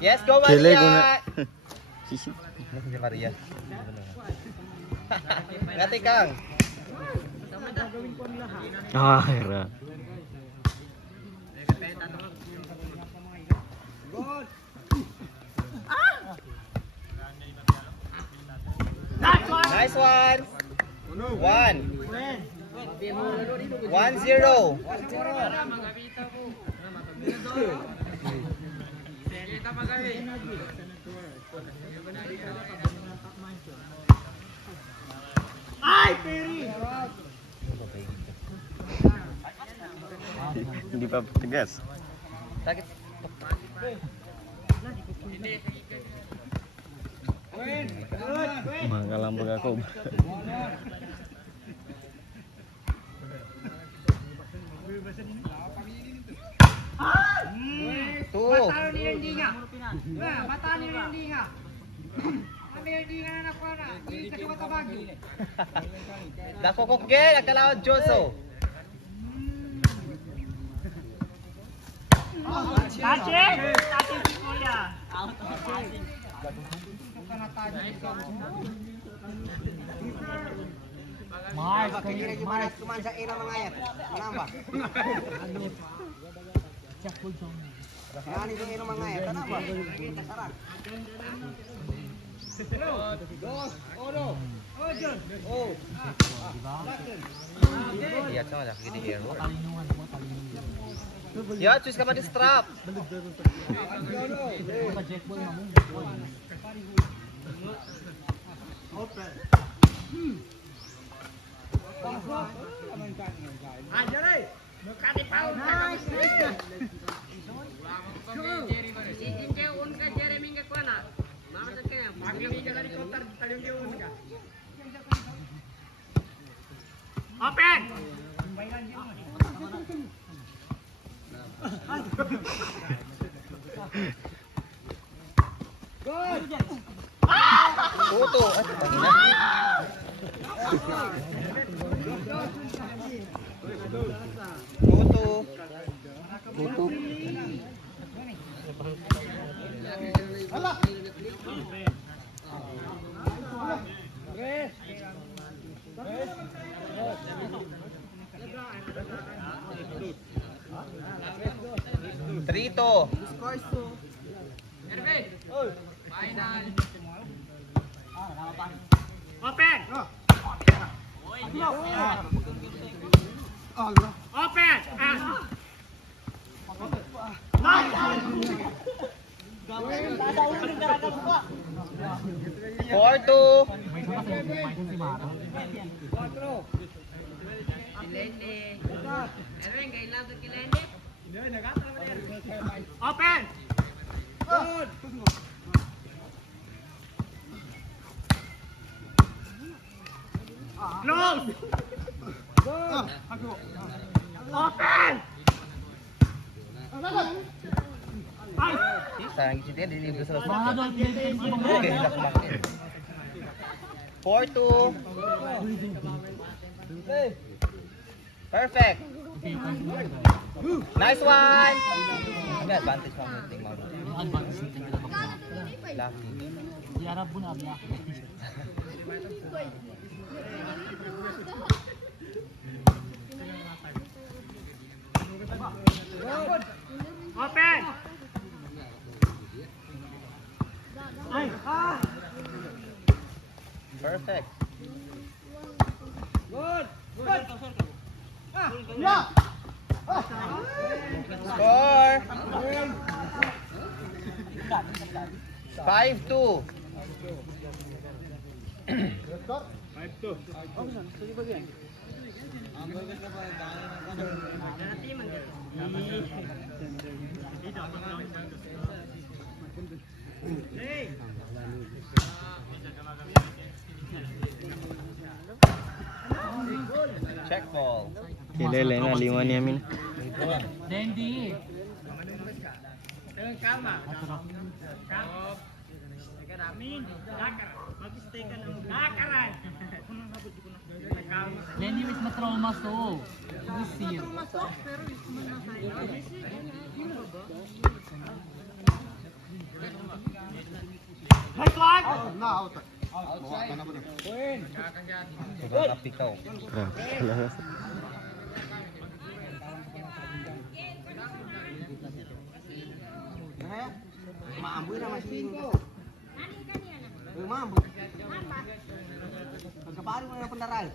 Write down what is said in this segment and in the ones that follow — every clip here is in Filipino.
Yes, go Chile, Maria! guna. Si Maria. Ngati Kang. Ah, era. Nice one! 1-0. Ay, Peri! Hindi pa tegas. Sakit. Makalambag ako. Two. Bataan niya hindi nga. Bataan niya hindi nga. Kami hindi nga na nakuha na. Hindi ka tumatabagi. Dako ko gel, akalaw Joso. Tachi! Tachi si Kuya. Mars, kaya Mars. Kuman sa ina mga yan. Kenapa? Nani sa ina mga yan. Kenapa? Sarang. Iya, sama dah gini hero. Ya, choose ka ma-distrap. Open! Puto. Puto. Tutup. Trito. Open! Open! 4-2. Open! Close! Open! Sayang si Tia, dilibre sa lasot. Okay, hilak kumakin. 4-2. Perfect. Nice one. May advantage pa mo ting mga. Lucky. Open! Perfect. Score. 5-2. Check ball. Kilala na lima niya min. Dandy! Lenny, wis matrauma to. Pagkakapikaw. Grabe talaga. Maamboy na masih ko. Maamboy. Pagkapari mo na pendaral.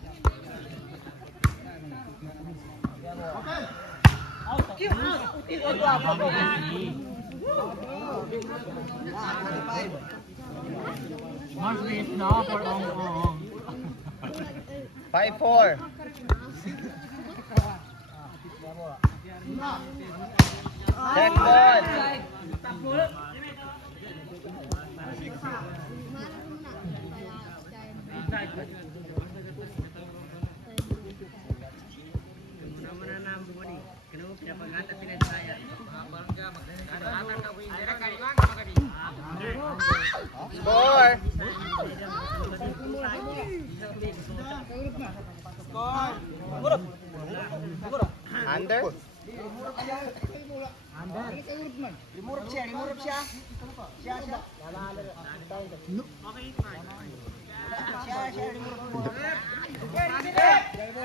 Mars base na for Ong. 5-4. Check ball. Score. Under. Limurap siya. Siya. Siya, limurap.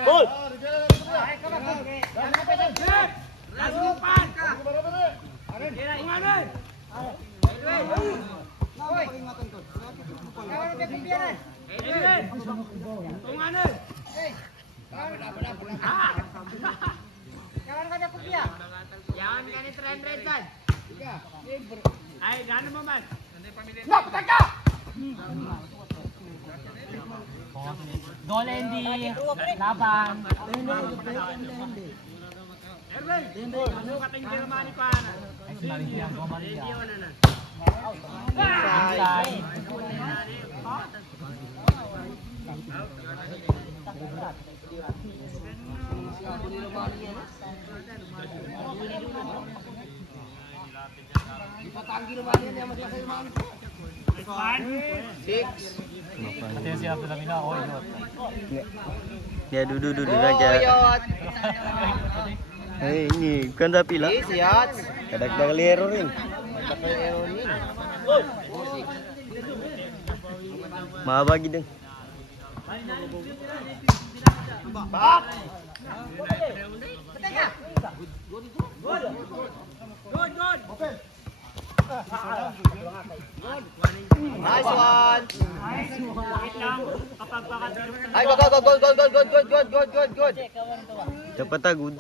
Ball! Gol Andy. Laban. Maria, go Maria. Inside. Six. Ate siya pala mina oh yun. Ya duduk Oh, aja. yot. Ini kan tapi lah. Yes, yot. Kadang-kadang lero rin. Mabagi dong. Pak. Nice one. Ay, go. Good. Cepat agud.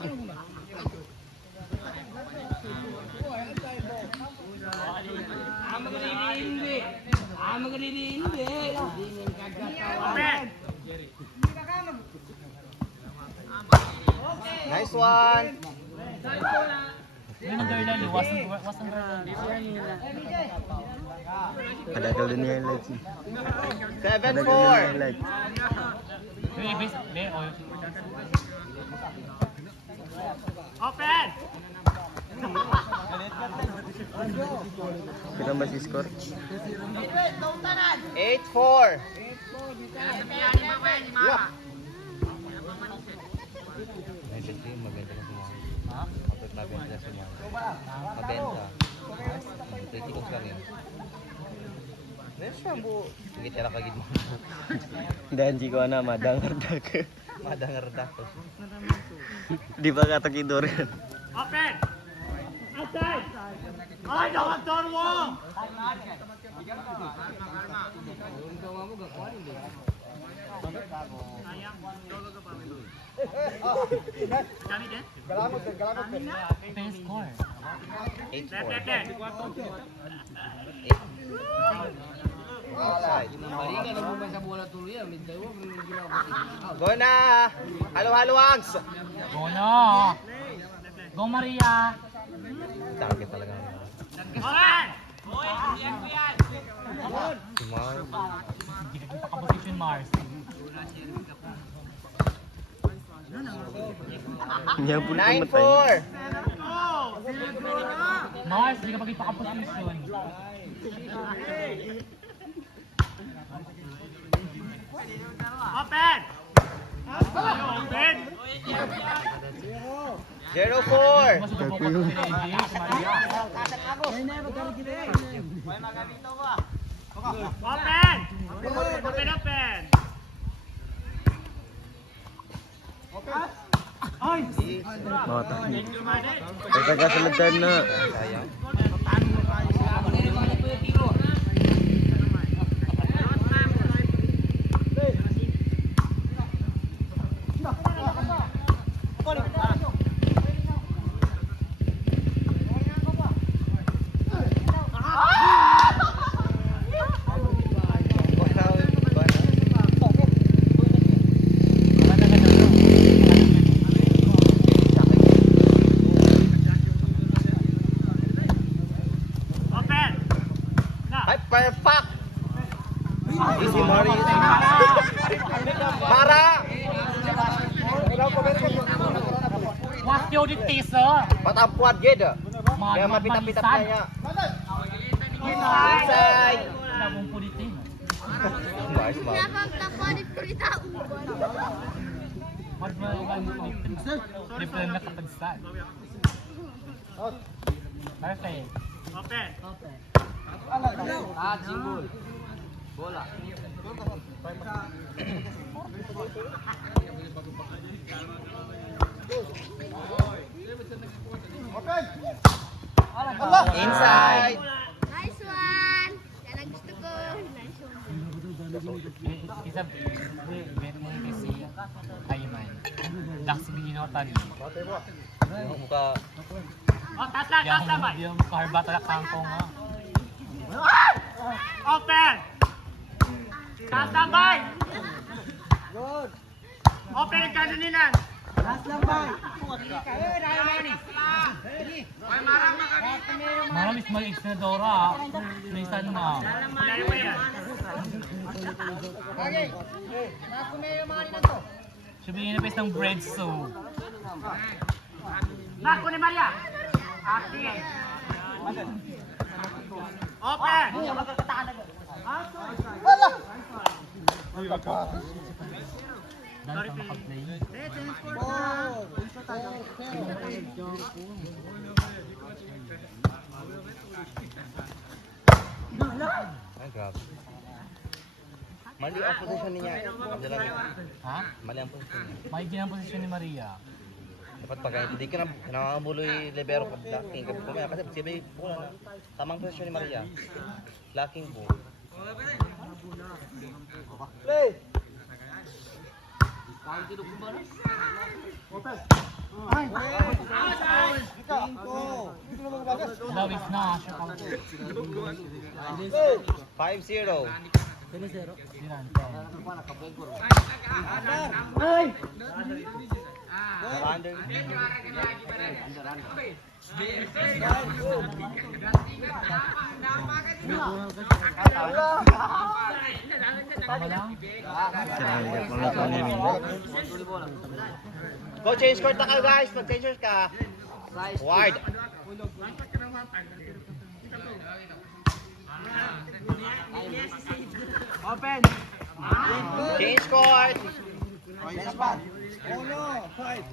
Nice one. Wasn't Ada kalau dunia highlight sih. 7-4. Ada kalau dunia highlight. Open! Kita masih skor. 8-4. Maganda ka semua. Patut mabenta semua. Mabenta. Kritikos lang yun. Nesa bu. Sige, tira kagid mo. Dan jika na madangar dak. Madangar dato. Di ba kata kidor? Open! Outside! Ay, nakator mo! Kami din? Galamot. Best score. 8-4. Go na. Halo-halo Wangs. Go na! Go Maria! Target talaga. Open! Semua. Hindi ka kita ka-position, Mars. Niya pun 9-4. Mars, hindi ka pa kita ka-position. Open! Open! 0-4. Gago yun. Open! Open, open! Mata. Pagkakasalatan na. Sayang. Open! Ay, perfect! Easy, Mari. Para! What's your teaser? Patapuan, gid. Kaya mapitap-pitap na niya. Inside! Nabong pulitin. Nice, man. Napagtapalit ko rin tao. What mo ibang pulitin? Different na kapagsan. Perfect. Open. Inside! Nice one! Yan ang gusto ko. Nice one. Isa, meron mo yung kasi kayo man. Daxing gininotan. Yung muka. Oh, taas lang ba? Yung karba talaga kangkong nga. Open! Taas lang ba? Open ang kanininan. Maramis mag-ex na Dora. Minsan na. Dahil mo yan. Sabihin na ng bread soup. Naku ni Maria! Ate! Open! Dahil pa makaplay. Ay, grabe. Mali ang posisyon niya. Ha? Mali ang posisyon niya. May ginang posisyon ni Maria. Dapat pag hindi ka na nangangabuloy libero ka lacking ka kumaya kasi sabi bola na tamang posisyon ni Maria. Lacking po. Play. Lawis na. 5-0. Under. Go change court na kayo guys. Mag-change ka. Wide. Open. Change court. Next one. Oh no, 5.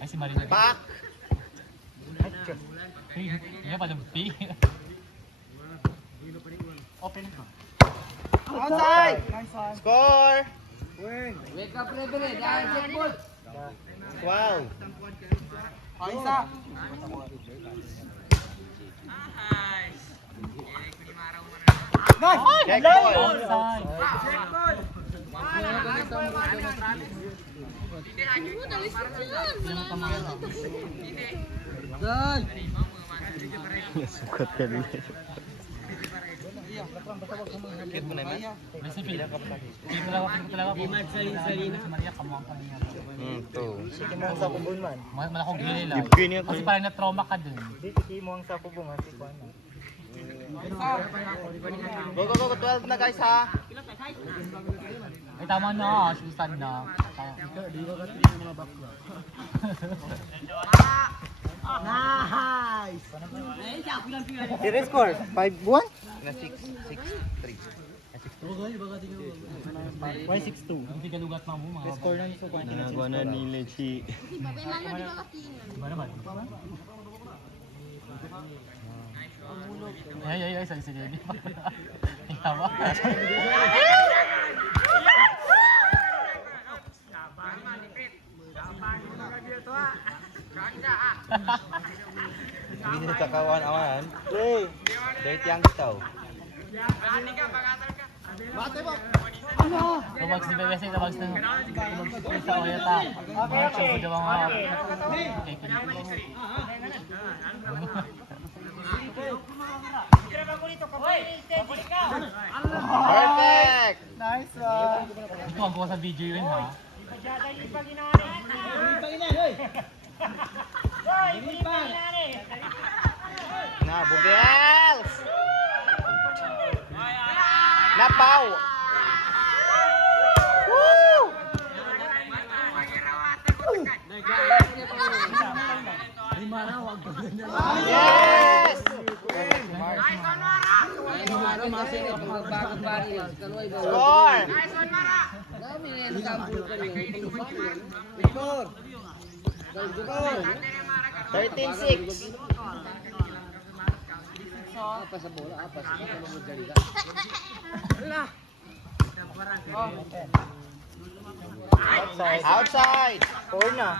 Ay, si Maria. Back. Hindi pa lumpi. Open ko. Outside. Nice one. Score. Wake up, referee. Dahil check ball. 12. Isa. Nice. Check ball. Outside. Ano, dalis ko dyan. Wala na. Sukat ka din. Kit mo na man. Basta pila ka pa. Pila talaga po. Si Maria kamuha pa niya. Two. Sige mo ang sakubon man. Malakong gili lang. Gipin niya ko. Kasi parang na-trauma ka dun. Sige mo ang sakubon ha. Si Juan. Go, go, go. 12 na guys ha. Ay, tama na. Susan na. Nice! Tira score, 5-1? Na 6-3. Why 6-2? Hindi ka lugat mo mga. Score na nito. Nagawa na ni Lechi. Di ba? May mano di ba katingan? Ba naman? Ay, sige. Tawa. Hindi nila kakawan-awan. Dirty ang itaw. Tawags ni Bebesi, tawags ng sa Oyata. Mga choco daw mga Perfect! Nice one! Ito ang sa video yun ha. Na, Bugels! Napaw! Woo! Yes! Score! 13-6. Outside! 4 na.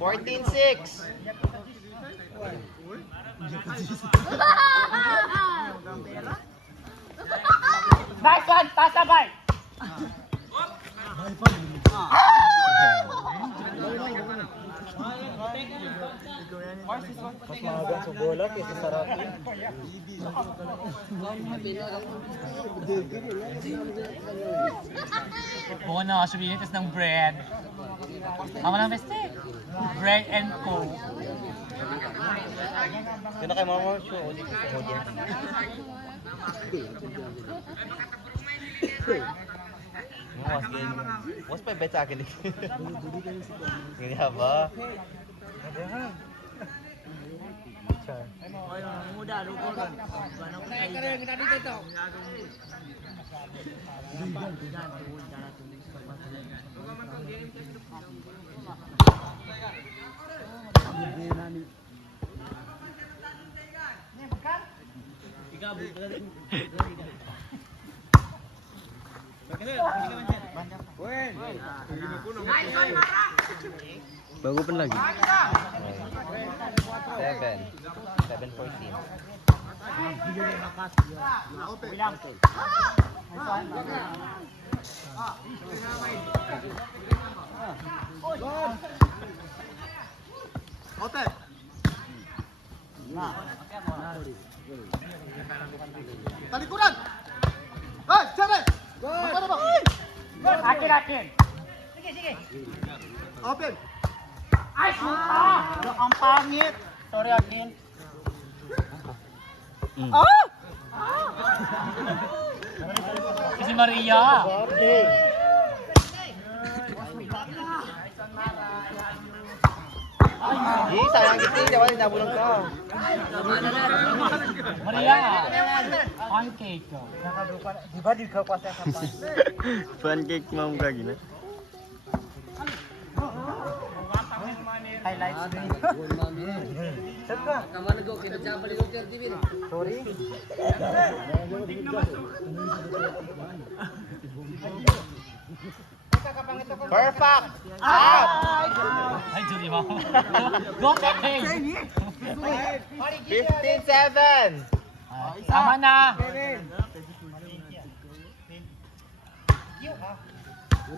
14-6. Nice one! Tasabay! Mas mahagang sa bola kaysa sa Rocky. Oo na, subilitas ng bread. Ama lang beste. Bread and coke. Kaya na kayo mga show. Dito sa audience. Mas pa bet sa akin eh. Ganyan ba? Bago pa lagi. 7-14. Ote! Talikuran! Hey, Jere! Ano ba? Akin! Open! Ay, suta! Ang pangit! Sorry, Akin. Si Maria. Eh, sayang kita eh. Dapat nabulang ka. Maria. Pancake. Di ba di ka pa sa kapan? Pancake mau ka gina. Highlights. Sorry. Perfect! Out! Ay, Julie mo. Go ahead. 15-7! Tama na.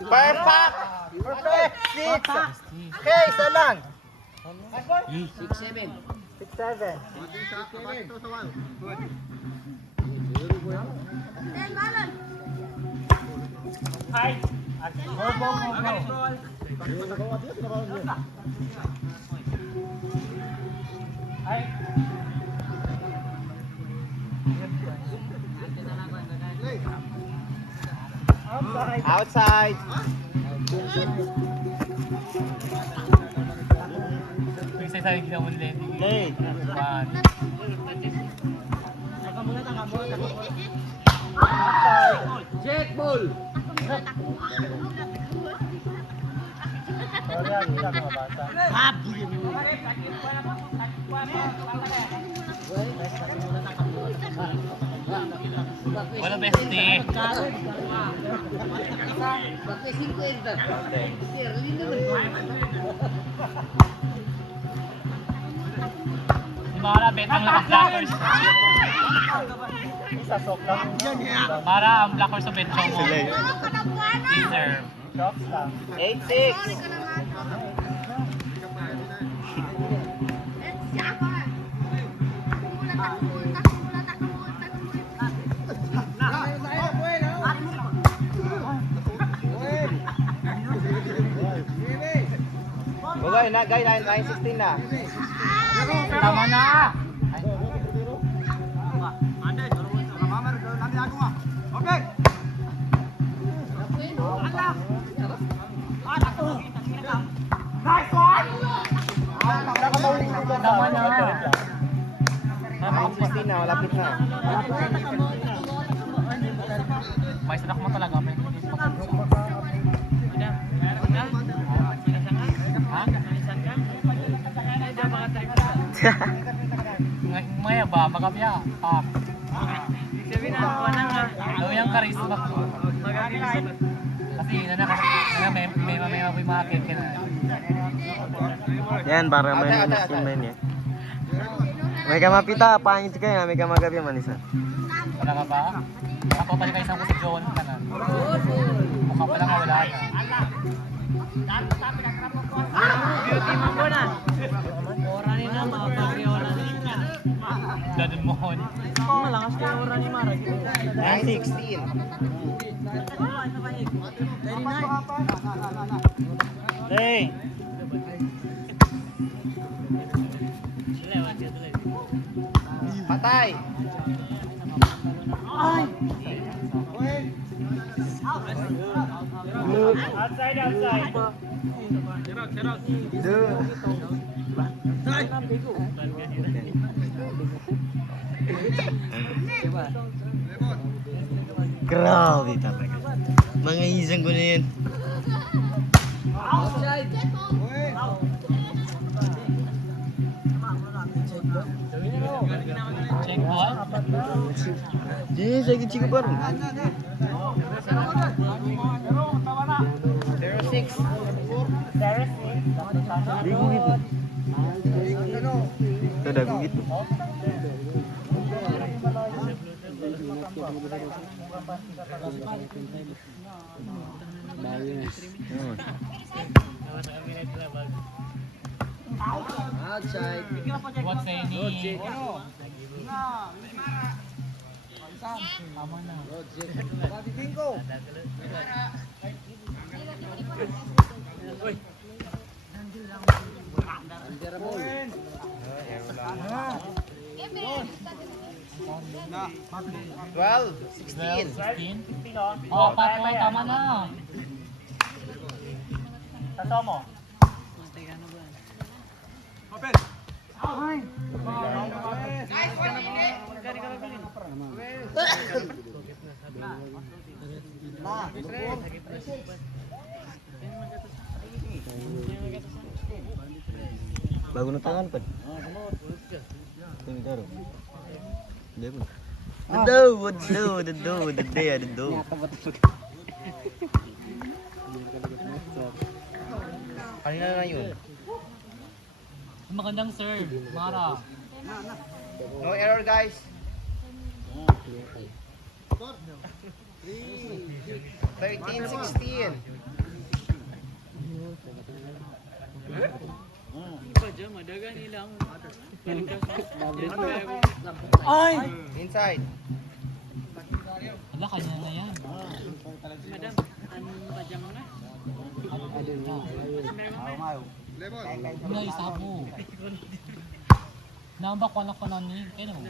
Perfect! Perfect! 6! Okay, isa lang! 6-7. Then, balon. Ay. Go. Ay. Outside! sa hindi mo Lenny. Lay. One. Jet ball. Sorry, hindi lang mabasa. Wala bestie. Si Mara, bet ang lakas blockers. Isa sok lang. Mara, ang blockers sa bet mo. Sila eh. Deserve. Shops lang. 8-6. Bugay na, guy, 9-16 na. Tama na. Okay. Tama na. 9-16 na, malapit na. May sanak mo talaga. May hindi pa. Ha? Maya ba? Magabya. Ah. Daw yung karisma ko. Kasi may market ka na. Yan, para may miskin man yan. May kamapita, pangit kayo na may kamagabi manisa. Wala ka ba? Ako pa kayo isang ko si John ka na. Mukha pa lang wala na. Dadun mo hon. 9-16. Lay. Patay. Grabe talaga. Mga isang ko na yan. Check ball. Jadi sakit cikgu baru. 0-6. Di gugit. Sudah gugit. What's any? Tama na. Twelve, 12, 16. 16. Oh, patoy, tama na. Tato mo. Bago na tangan pa. Ini taruh. Dia pun. Dedo. Kanina na yun. Magandang serve, Mara. No error, guys. 13-16. Inside. Wala, kanya na yan. Wala, isa po. Nambak ko na ni. Kaya mo.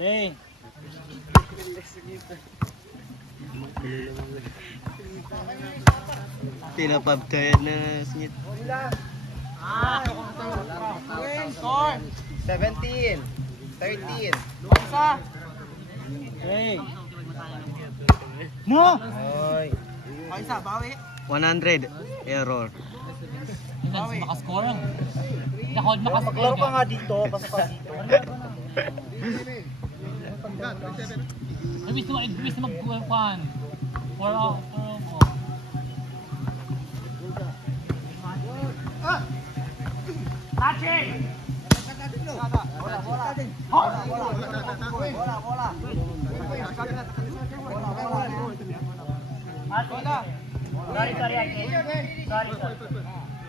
Lay. Pinapabtayan na singit. 17. 13. Mo! Oy. 100. Error. Hindi makascore ang. Hindi ako makascore. Maglaro ka nga dito, basta ka dito. Ibig na mag-kuhan. For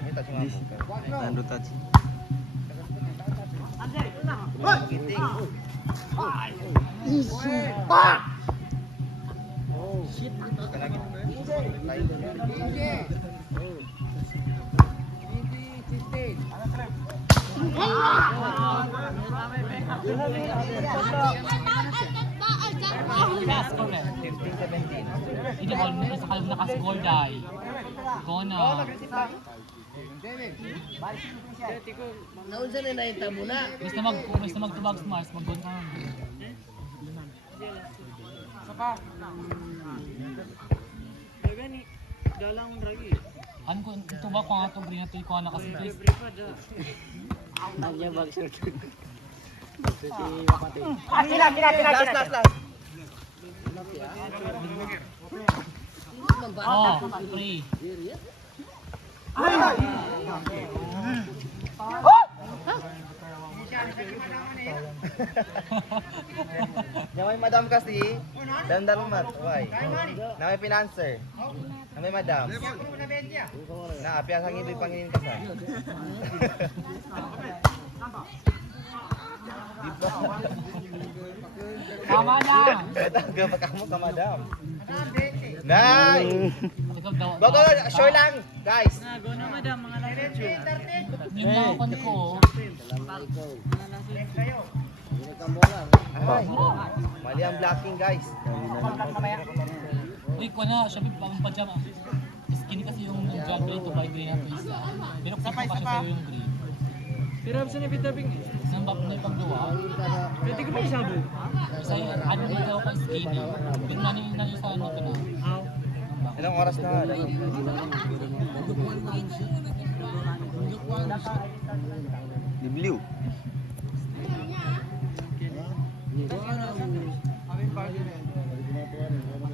Ito si Mamo. Nando touch. Giting. Nakascore eh. 15-17. Hindi ko sa kalab nakascore dahil. Kona. Basta magtubag sa Mars, mag-gon ka. Ano ko, tubag ko nga ito, green na ito, ikaw na kasi please. Last. Oh, free. Namay madam kasi, dandang mat, why? Namay financer. Namay madam. Na, apya sang ibig panginin ka sa. Tama na! Taga pa kamo ka madam. Nay! Ikaw daw. Bago, sure lang, guys. Yung nakakon ko. Ay, mali ang blocking, guys. Uy, ko na, siya ang pajama. Skinny kasi yung jump rate to by green at isa. Pero kung pa siya sa'yo yung green. Pero sa nabitabing eh. Nang bap na yung paggawa. Pwede ko may sabo. Isa yung ano mo daw kay skinny. Pero na isa ano ka na. Ilang oras na? Libliw.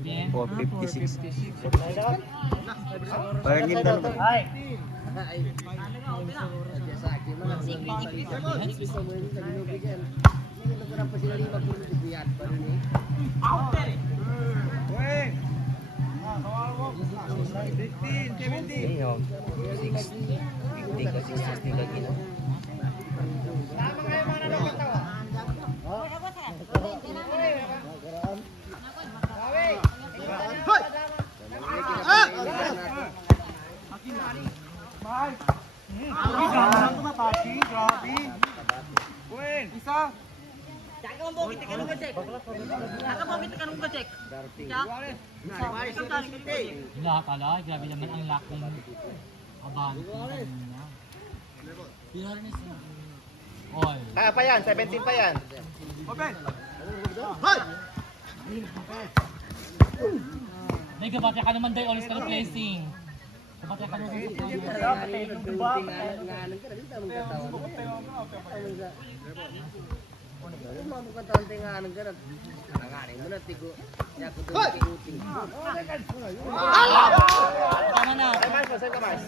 Bien. 456. Parang ginto na. Iyo. 60. 50 ka 60 lagi na. Nakakala, grabe naman ang lacking abang. Oy. Kaya pa yan, 17 pa yan. May gabati ka naman dahil always ka na placing. Gabati ka naman Tama na. Ay, Mars, saan ka, Mars?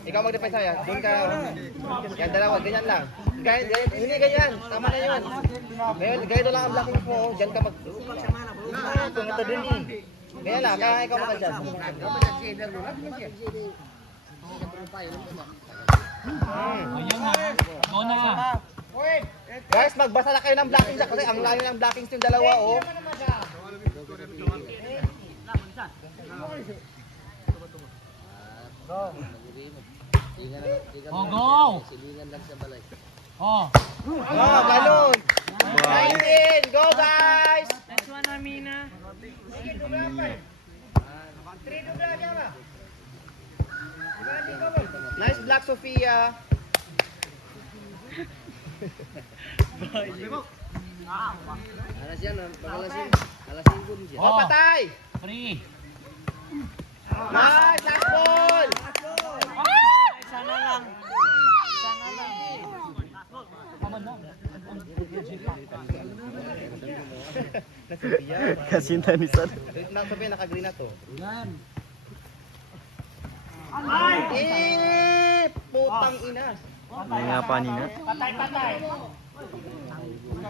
Ikaw mag-defense sa'yo. Doon ka. Yan, dalawa. Ganyan lang. Hindi ganyan. Tama na yun. Ganyan lang ang blocking mo. Diyan ka mag... Pumunta din eh. Ganyan lang. Kaya ikaw mag-adjust. Ayun na. Ikaw na. Guys, magbasa na kayo ng blocking sa kasi ang layo ng blockings yung dalawa, oh. Oh, go! Oh. Oh, balloon! 19! Go, guys! sige, dubla pa. 3 dubla niya ba? Nice block, Sofia. Oh, patay! Free. Nice! Last ball! Tama na. Na Sofia. Kasinta ni San. Sofia, naka-green na to. Putang ina. Mga panina.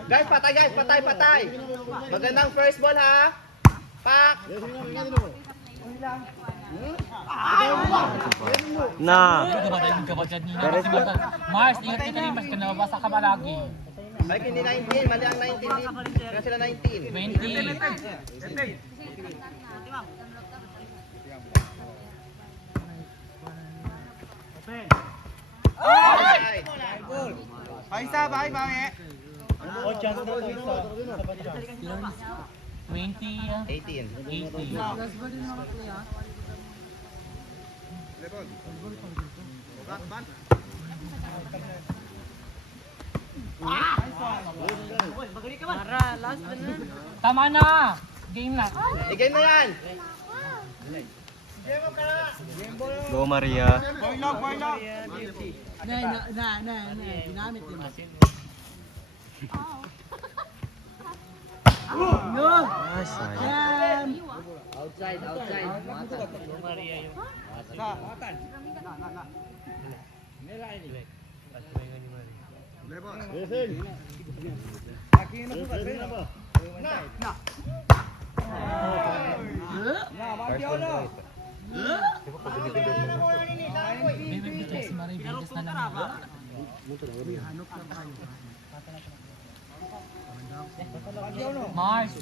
Guys, patay. Magandang first ball ha. Pak. Na. Gabad kanina. Kasi Mars, ingat kita rin. Mas kanabasa ka ba lagi? Ay, hindi 19. Mali ang 19. Kaya sila 19. 20. Ay. Paisa, bye. 20. 18. 80. Tama na! Game na. Game na yan. Go Maria. Ginamit din. Ay, sayang. Outside. Baby, bigas si Marie. Bigas na lang. Mars.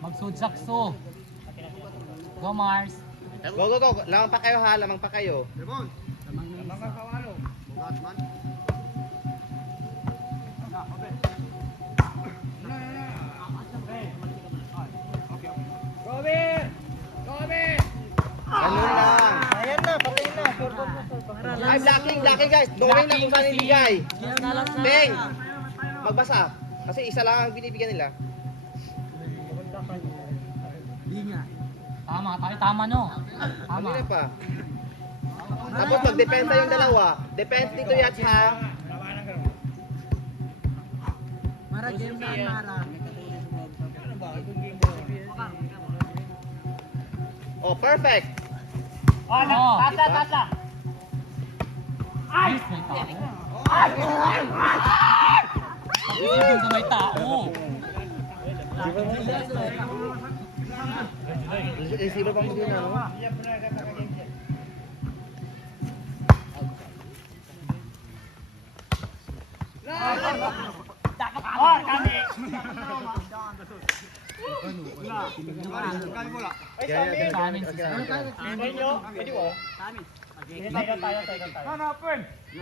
Magsudsakso. Go Mars. Go. Lamang pa kayo ha. Lamang pa kayo. Ganun lang. Ayan na, patay na. Sure ball na, sure ball. Ay, blocking guys. Knowing na kung saan ibigay. Beng! Magbasa. Kasi isa lang ang binibigyan nila. Tama, tama no. Tama. Ano pa? Tapos magdepensa yung dalawa. Defense dito yat ha. Mara, game na, Mara. Oh, perfect. Oh, tasa. Ay! May tao. Isipin sa may tao. Receiver pa mo din ano? Sa amin si Sir.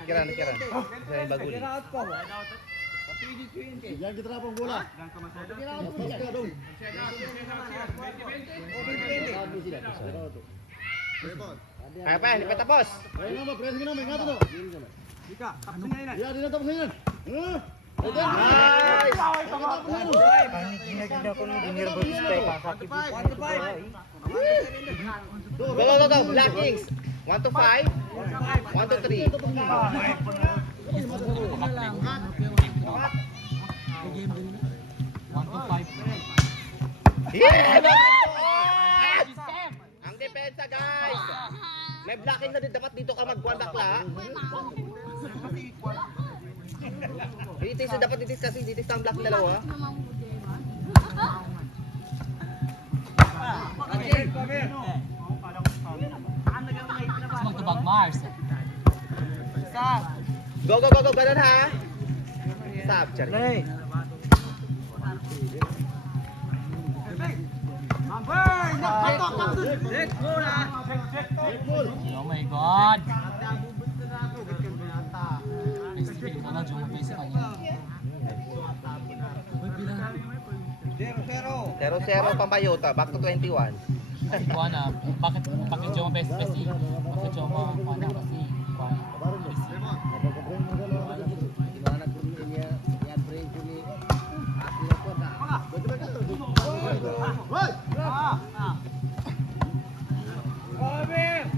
Kiran. Yan baguli. Kaya pa, hindi pa tapos. Nice! Ginagina ko ng nervous spike. Go. Black Kings. 1 to 5. 1 to 3. Yeah! Ang depensa guys. May blocking na din. Dapat dito ka mag-1 bakla. Ditis, dapat ditis kasi ditis ang block dalawa. Magtubag Mars. Go. Ganun ha. Stop, Charlie. Play. Oh my God! Specific mo na, Jong Base pa niya. Uy, bilang. 0-0 Pampayota, back to 21. Kuana, bakit Jong Base kasi? Bakit Jong Kuana kasi? Kuana. Grabe.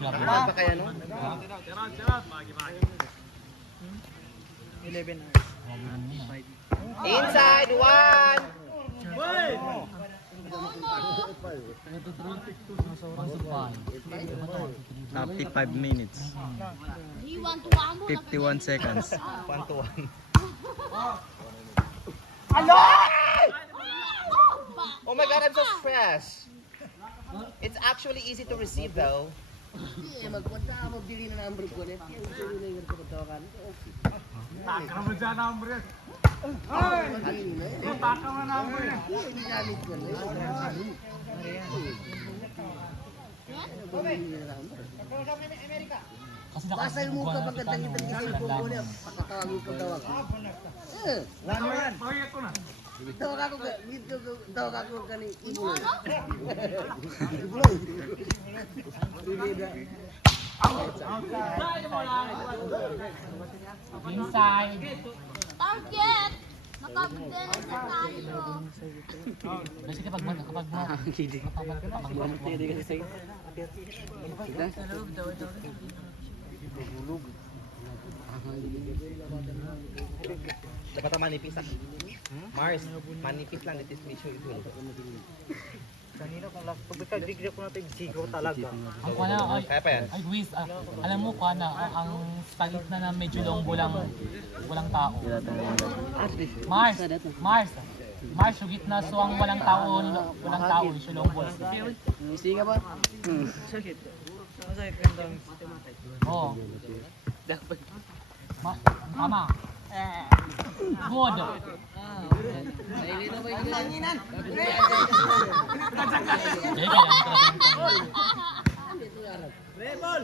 Ano pa kaya no? 11. Inside, 1! 55 minutes. He want to amo. 51 seconds. 1-1. Oh my God, I'm so stressed. It's actually easy to receive though. Kasi nakasal mo ka pagkatang itang kisay po mo niya. Pakatawagin ko daw ako. Tawag ako kani ibu. Inside. Target! Nakabigyan na sa tayo. Kasi kapag Dapat manipis ah. Mars, manipis lang this mission ito. Kanina kung pagkagdigri ko natin sigaw talaga. ang kuana ay Kaya pa yan. ay Wiz, alam mo kuana ang stalit na medyo longbo lang walang tao. Mars, yung gitna so ang walang tao yung longbo. Siga ba? Sakit. Masakit ganda. Oh. Tama. Good. Ay, dito ba yung langinan? Jadi kaya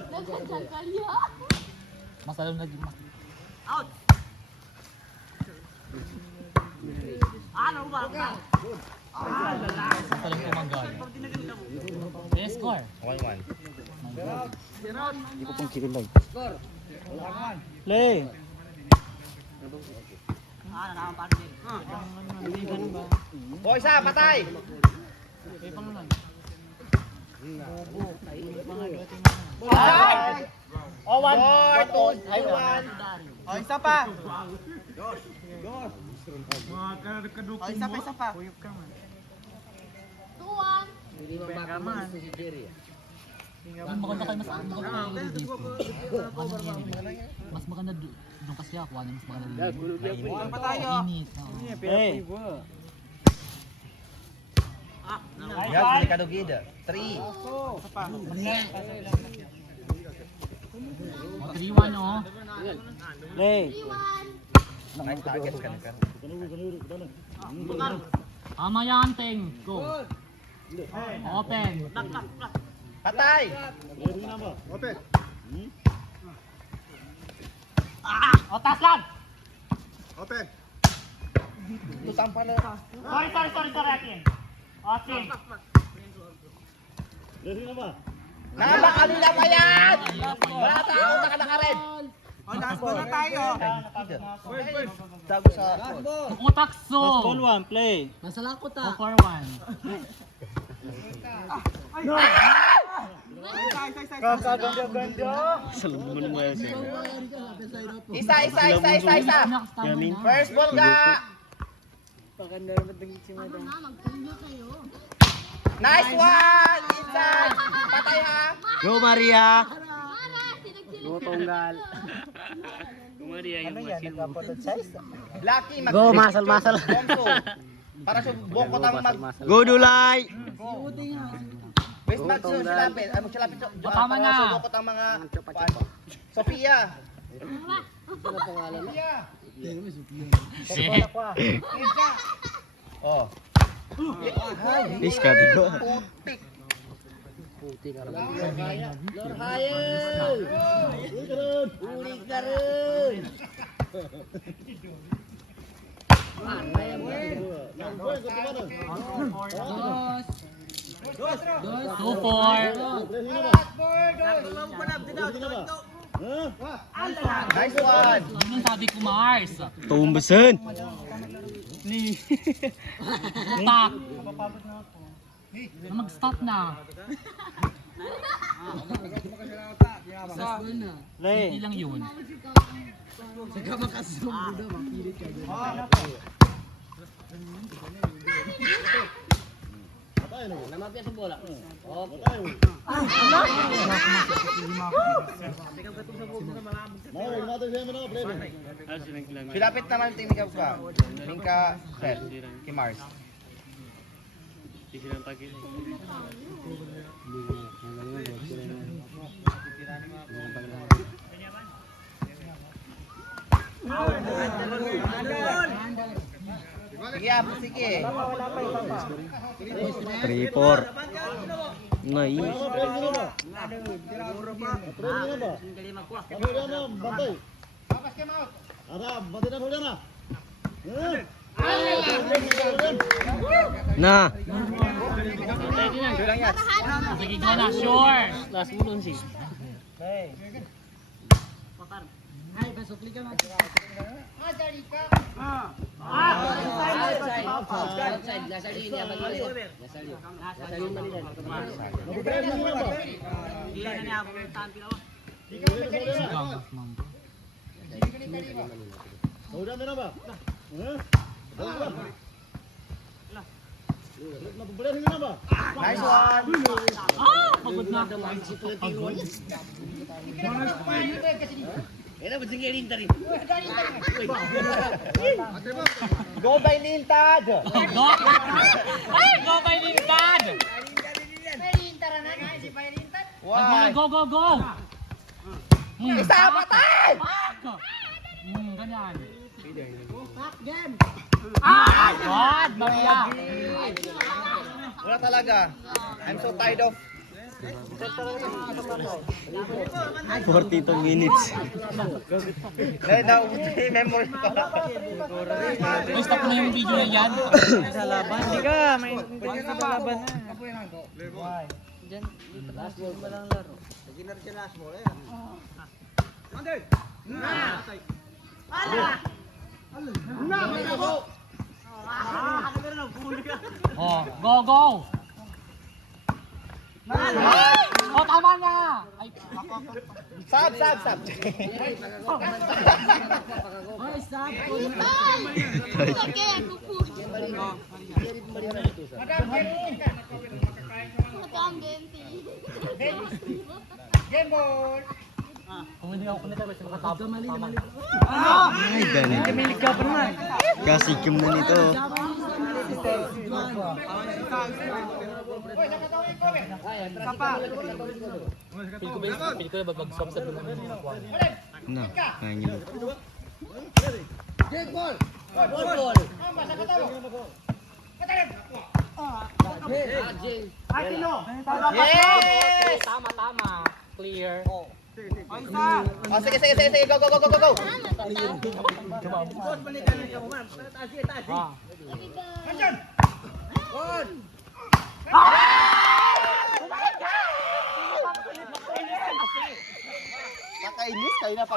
Nagsasagal yan. mas lalo naging mas mas lalo tumanggal. Best score. 1-1. Hindi ko pong chicken lang. Play. O isa, patay! Oh, 4, 2, 1. Oh, isa pa. Oh, isa pa. Tuwan. Hindi mabakaman si Jerry. Ang maganda kayo mas maganda dito. Mas maganda doon kasi ako ano mas maganda dito. Ano pa tayo? Init. Hey. Yes, Delicado Gida. 3. 3-1 oh. Play. Iwan. Nice target ka na. Tama yan, Teng. Go. Open. Patay! O, taas lang! Lutang pa na. Sorry, Akin. Okay. Nabak, kanina pa yan! Wala tao, naka-red. Oh, last ball na tayo. Dago sa... Utakso. Ball 1, play. Nasa lakot O, ah. 4-1. Kakaganda-ganda. Salubun mo yan siya. Isa. First ball ka! Ano na, magtulo kayo. Nice one! Inside! Patay ha! Go Maria! Para, sinagsilip. Tunggal. Ano yan? Nagkapatid size? Lucky, mag... Go, masal. Bonso. Para sa bokot ang mag... Go Dulay! Best mag silapin. Ay, magsilapin. Tama na. Para sa bokot ang mga... Sophia. Shit. Oh. Ish ka, di ko. Puti ka lang. Lord Hayel! Ulit ka rin! Two, four. Nice one. Yun ang sabi ko, Mars. Tumbasan. Utak. Mag-stop na. Hindi lang yun. Namapya sa bola. Pilapit naman yung Mika pa. Mika, Seth, kay Mars. Sige, sige. 3-4. Nice. Na. Bilang yan. Sige, go na. Sure. Last bulon si. Outside. Nasa linya. Nasa linya. Nasa linya. Nice one. Pagod na. Go by Lintad. Go! Ay, go by Lintad! Why? Go! Isa, patay! Fuck! Ganyan. Ah! God, Maria! Wala talaga. I'm so tired of 42 minutes. dahil memory ko. Uy, stop na yung video na yan. Sa laban. Hindi ka, may laban na. Last ball pa lang laro. Oh, go! Oh, tama na! Ay, Sab. Porque no curso. Madam Genti. Game ball. kung hindi ako kunita, basta makatap. Tama. Ay, ganun. Kasikim na nito. Feel ko ba mag-subsub naman yung mga Na, kaya nyo. Yes! Tama. Clear. Oh, sige. Go. Kakainis, kayo na pa.